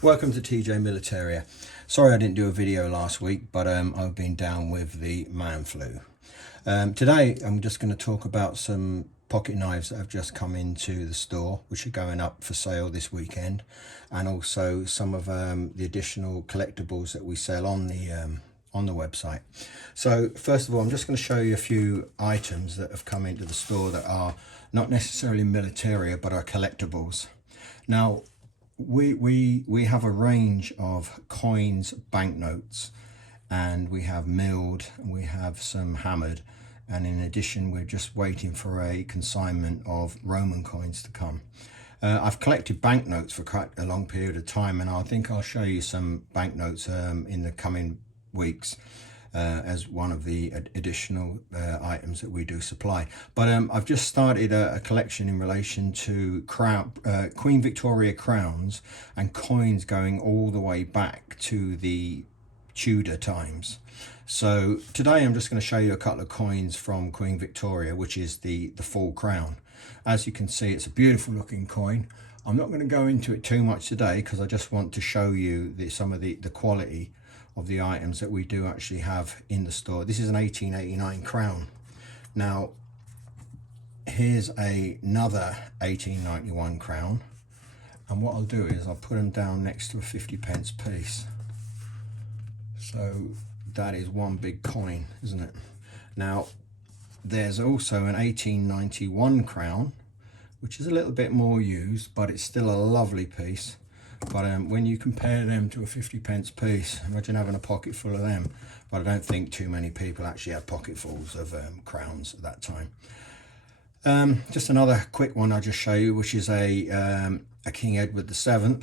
Welcome to TJ Militaria. Sorry I didn't do a video last week, but I've been down with the man flu. Today I'm just going to talk about some pocket knives that have just come into the store, which are going up for sale this weekend, and also some of the additional collectibles that we sell on the website. So first of all, I'm just going to show you a few items that have come into the store that are not necessarily militaria but are collectibles. Now we have a range of coins, banknotes, and we have milled and we have some hammered, and in addition we're just waiting for a consignment of Roman coins to come. I've collected banknotes for quite a long period of time, and I think I'll show you some banknotes in the coming weeks as one of the additional items that we do supply. But I've just started a collection in relation to Queen Victoria crowns and coins going all the way back to the Tudor times. So today I'm just going to show you a couple of coins from Queen Victoria, which is the full crown. As you can see, it's a beautiful looking coin. I'm not going to go into it too much today because I just want to show you some of the quality of the items that we do actually have in the store. This is an 1889 crown. Now here's another 1891 crown, and what I'll do is I'll put them down next to a 50p piece. So that is one big coin, isn't it? Now there's also an 1891 crown, which is a little bit more used, but it's still a lovely piece. But when you compare them to a 50p piece, imagine having a pocket full of them. But I don't think too many people actually had pocketfuls of crowns at that time. Just another quick one I'll just show you, which is a King Edward VII,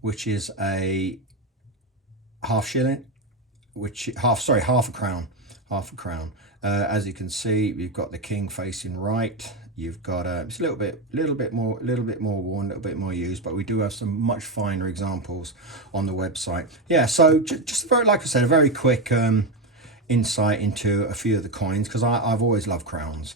which is a half shilling, half a crown. As you can see, we've got the king facing right. You've got it's a little bit more worn, a little bit more used, but we do have some much finer examples on the website. Yeah, so just very, like I said, a very quick insight into a few of the coins, because I've always loved crowns.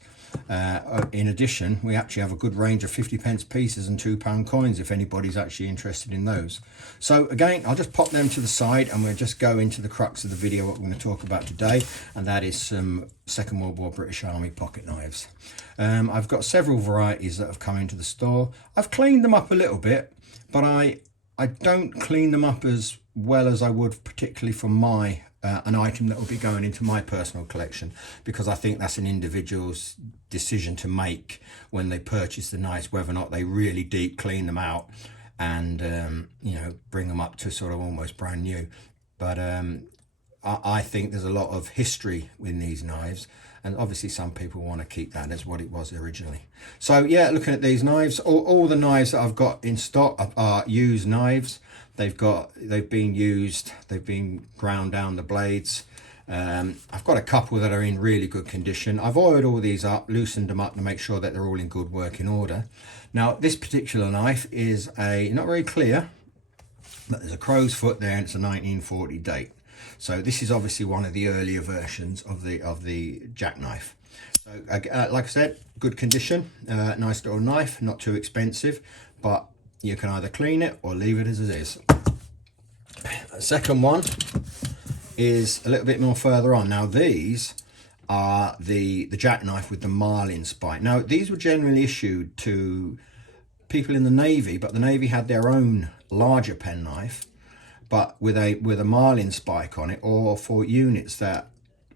In addition, we actually have a good range of 50p pieces and £2 coins if anybody's actually interested in those. So again, I'll just pop them to the side and we'll just go into the crux of the video, what we're going to talk about today, and that is some Second World War British Army pocket knives. I've got several varieties that have come into the store. I've cleaned them up a little bit, but I don't clean them up as well as I would particularly for my an item that will be going into my personal collection, because I think that's an individual's decision to make when they purchase the knives, whether or not they really deep clean them out and you know, bring them up to sort of almost brand new. But I think there's a lot of history in these knives, and obviously some people want to keep that as what it was originally. So yeah, looking at these knives, all the knives that I've got in stock are used knives. They've been used, they've been ground down, the blades. I've got a couple that are in really good condition. I've oiled all these up, loosened them up to make sure that they're all in good working order. Now this particular knife is not very clear, but there's a crow's foot there and it's a 1940 date. So this is obviously one of the earlier versions of the jackknife. So like I said, good condition, nice little knife, not too expensive, but you can either clean it or leave it as it is. The second one is a little bit more further on. Now these are the jackknife with the marlin spike. Now these were generally issued to people in the Navy, but the Navy had their own larger penknife, but with a marlin spike on it, or for units that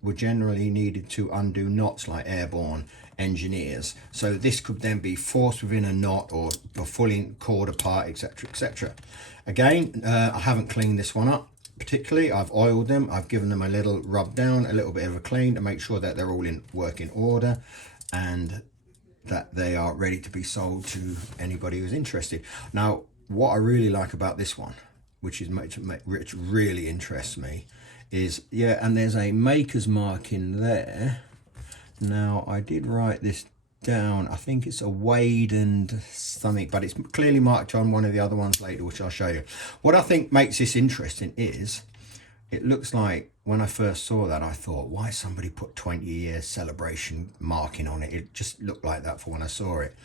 were generally needed to undo knots, like airborne engineers. So this could then be forced within a knot or pulling cord apart, etc, etc. Again, I haven't cleaned this one up particularly. I've oiled them, I've given them a little rub down, a little bit of a clean to make sure that they're all in working order and that they are ready to be sold to anybody who's interested. Now what I really like about this one, which really interests me, is, yeah, and there's a maker's mark in there. Now I did write this down, I think it's a Wade and something, but it's clearly marked on one of the other ones later, which I'll show you. What I think makes this interesting is it looks like, when I first saw that, I thought, why somebody put 20 years celebration marking on it? It just looked like that for when I saw it.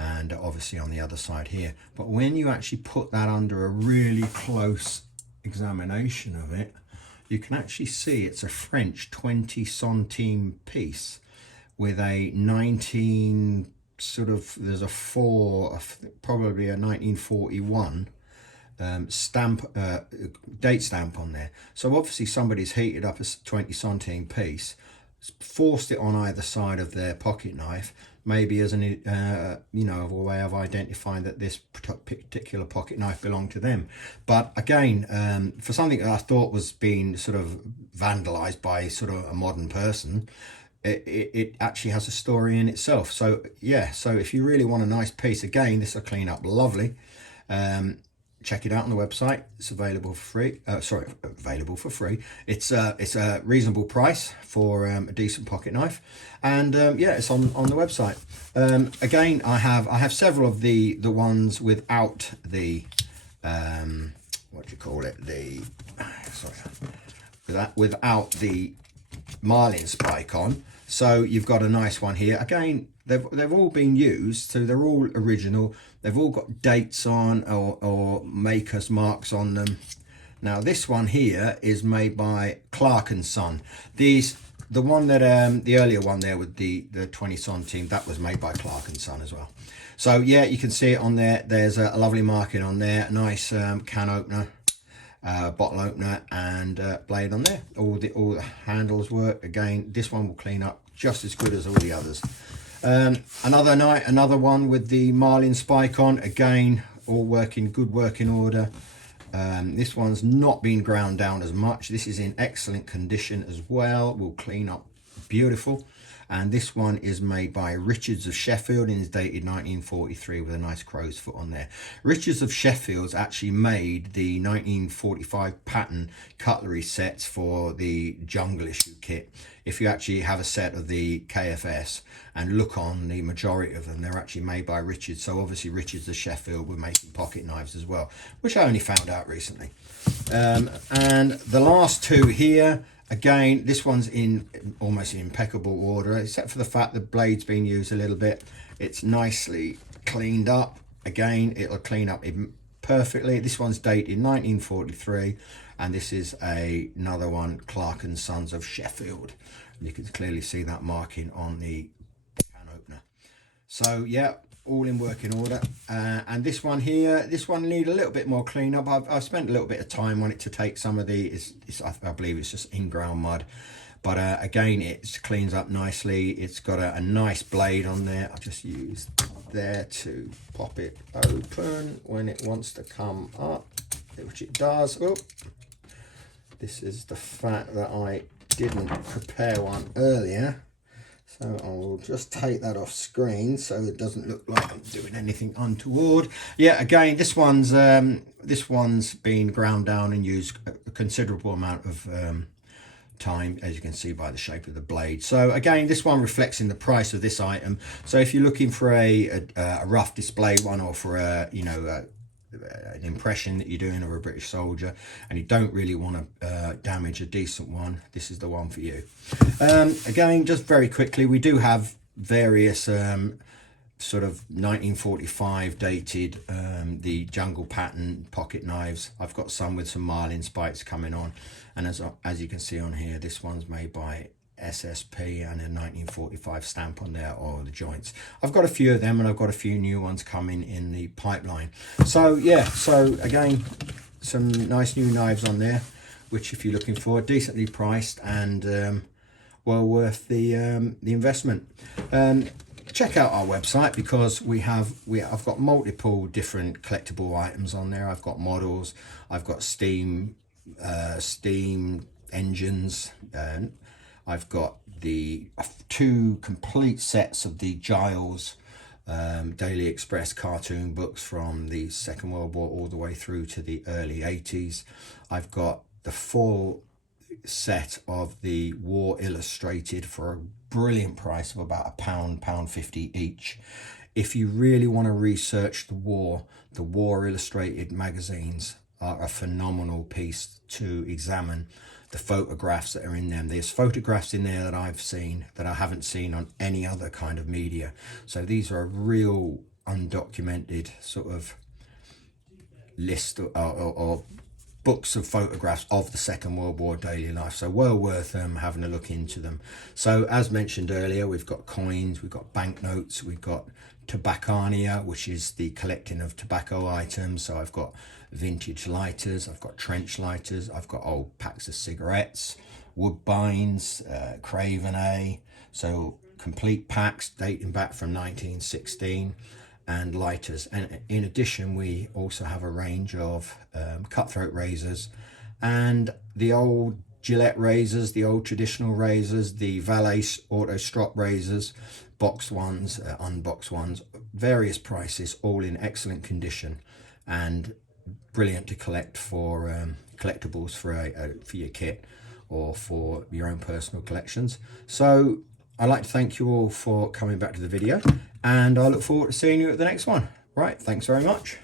and obviously on the other side here. But when you actually put that under a really close examination of it, you can actually see it's a French 20 centime piece with a 19 sort of, there's a 4, probably a 1941 stamp, date stamp on there. So obviously somebody's heated up a 20 centime piece, forced it on either side of their pocket knife, maybe as an you know, a way of identifying that this particular pocket knife belonged to them. But again, for something that I thought was being sort of vandalized by sort of a modern person, it actually has a story in itself. So yeah, so if you really want a nice piece, again, this will clean up lovely. Check it out on the website. It's available for free. Available for free. It's a reasonable price for a decent pocket knife, and yeah, it's on the website. Again, I have several of the ones without the what do you call it? The without the marlin spike on. So you've got a nice one here. Again, they've all been used, so they're all original. They've all got dates on or makers marks on them. Now this one here is made by Clark and Son. The one that the earlier one there with the 20 centime, that was made by Clark and Son as well. So yeah, you can see it on there. There's a lovely marking on there. A nice can opener, bottle opener, and blade on there. All the handles work. Again, this one will clean up just as good as all the others. Another one with the marlin spike on. Again, all working, good working order. This one's not been ground down as much. This is in excellent condition as well. Will clean up beautiful. And this one is made by Richards of Sheffield and is dated 1943 with a nice crow's foot on there. Richards of Sheffield's actually made the 1945 pattern cutlery sets for the Jungle Issue kit. If you actually have a set of the KFS and look on the majority of them, they're actually made by Richards. So obviously Richards of Sheffield were making pocket knives as well, which I only found out recently. And the last two here, again, this one's in almost impeccable order, except for the fact the blade's been used a little bit. It's nicely cleaned up. Again, it'll clean up perfectly. This one's dated 1943, and this is another one, Clark and Sons of Sheffield. You can clearly see that marking on the can opener. So yeah, all in working order. And this one here, this one need a little bit more cleanup. I've spent a little bit of time on it to take some of the, I believe it's just in-ground mud. But again, it cleans up nicely. It's got a nice blade on there. I'll just use there to pop it open when it wants to come up, which it does. Oh, this is the fact that I didn't prepare one earlier. So I will just take that off screen so it doesn't look like I'm doing anything untoward. Yeah, again, this one's been ground down and used a considerable amount of time, as you can see by the shape of the blade. So again, this one reflects in the price of this item. So if you're looking for a rough display one, or for a, you know, an impression that you're doing of a British soldier and you don't really want to damage a decent one, this is the one for you. Again, just very quickly, we do have various sort of 1945 dated the jungle pattern pocket knives. I've got some with some marlin spikes coming on, and as you can see on here, this one's made by SSP and a 1945 stamp on there, or the joints. I've got a few of them, and I've got a few new ones coming in the pipeline. So yeah, so again, some nice new knives on there, which if you're looking for, decently priced and well worth the investment. Check out our website, because I've got multiple different collectible items on there. I've got models, I've got steam engines, and I've got the 2 complete sets of the Giles Daily Express cartoon books from the Second World War all the way through to the early 80s. I've got the full set of the War Illustrated for a brilliant price of about £1.50 each. If you really want to research the War Illustrated magazines are a phenomenal piece to examine. The photographs that are in them, there's photographs in there that I've seen that I haven't seen on any other kind of media. So these are a real undocumented sort of list or books of photographs of the Second World War daily life, so well worth having a look into them. So as mentioned earlier, we've got coins, we've got banknotes, we've got tobaccania, which is the collecting of tobacco items. So I've got vintage lighters, I've got trench lighters, I've got old packs of cigarettes, Woodbines, Craven A, so complete packs dating back from 1916, and lighters. And in addition, we also have a range of cutthroat razors and the old Gillette razors, the old traditional razors, the Valet auto strop razors, boxed ones, unboxed ones, various prices, all in excellent condition and brilliant to collect for collectibles for your kit or for your own personal collections. So I'd like to thank you all for coming back to the video, and I look forward to seeing you at the next one. Right, thanks very much.